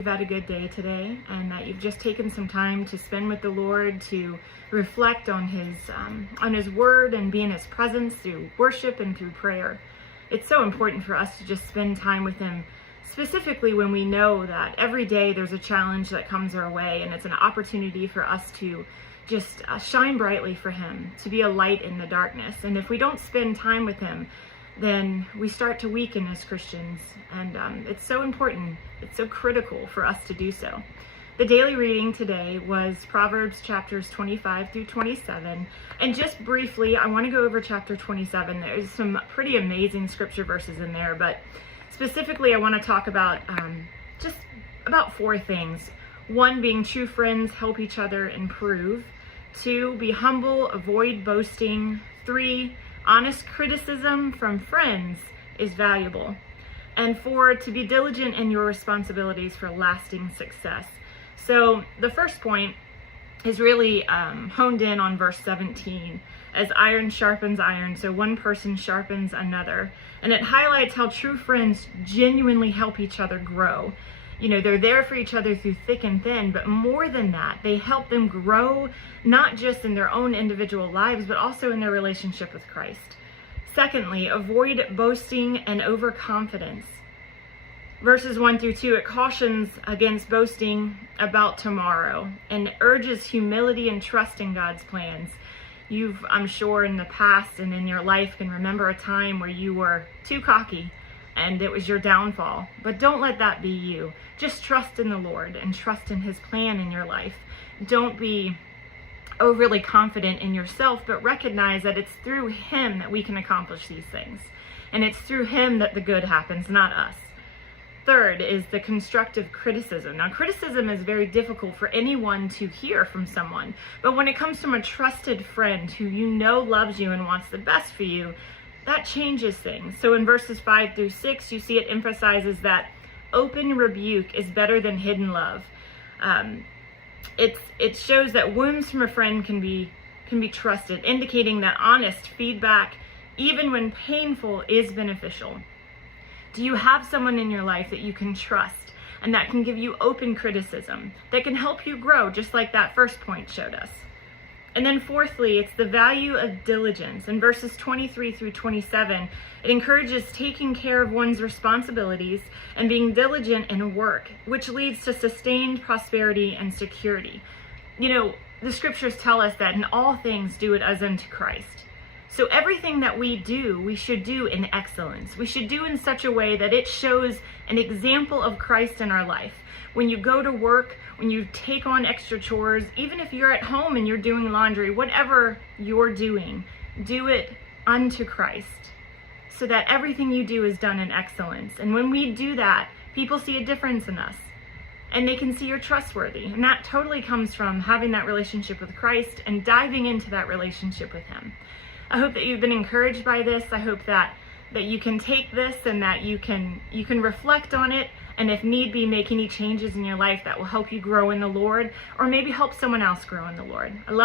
You've had a good day today, and that you've just taken some time to spend with the Lord, to reflect on His Word and be in His presence through worship and through prayer. It's so important for us to just spend time with Him, specifically when we know that every day there's a challenge that comes our way, and it's an opportunity for us to just shine brightly for Him, to be a light in the darkness. And if we don't spend time with Him, then we start to weaken as Christians, and it's so important, it's so critical for us to do so. The daily reading today was Proverbs chapters 25 through 27, and just briefly, I want to go over chapter 27. There's some pretty amazing scripture verses in there, but specifically I want to talk about just about 4 things. 1, being true friends help each other improve. 2, be humble, avoid boasting. 3, honest criticism from friends is valuable. And 4, to be diligent in your responsibilities for lasting success. So the first point is really honed in on verse 17, as iron sharpens iron, so one person sharpens another. And it highlights how true friends genuinely help each other grow. You know, they're there for each other through thick and thin, but more than that, they help them grow, not just in their own individual lives, but also in their relationship with Christ. Secondly, avoid boasting and overconfidence. Verses 1 through 2, it cautions against boasting about tomorrow and urges humility and trust in God's plans. You've, I'm sure, in the past and in your life can remember a time where you were too cocky and it was your downfall. But don't let that be you. Just trust in the Lord and trust in His plan in your life. Don't be overly confident in yourself, but recognize that it's through Him that we can accomplish these things. And it's through Him that the good happens, not us. Third is the constructive criticism. Now, criticism is very difficult for anyone to hear from someone, but when it comes from a trusted friend who you know loves you and wants the best for you, that changes things. So in verses 5 through 6, you see it emphasizes that open rebuke is better than hidden love. It shows that wounds from a friend can be trusted, indicating that honest feedback, even when painful, is beneficial. Do you have someone in your life that you can trust and that can give you open criticism, that can help you grow, just like that first point showed us? And then fourthly, it's the value of diligence. In verses 23 through 27, it encourages taking care of one's responsibilities and being diligent in work, which leads to sustained prosperity and security. You know, the scriptures tell us that in all things do it as unto Christ. So everything that we do, we should do in excellence. We should do in such a way that it shows an example of Christ in our life. When you go to work, when you take on extra chores, even if you're at home and you're doing laundry, whatever you're doing, do it unto Christ, so that everything you do is done in excellence. And when we do that, people see a difference in us, and they can see you're trustworthy. And that totally comes from having that relationship with Christ and diving into that relationship with Him. I hope that you've been encouraged by this. I hope that you can take this and that you can reflect on it, and if need be, make any changes in your life that will help you grow in the Lord, or maybe help someone else grow in the Lord. I love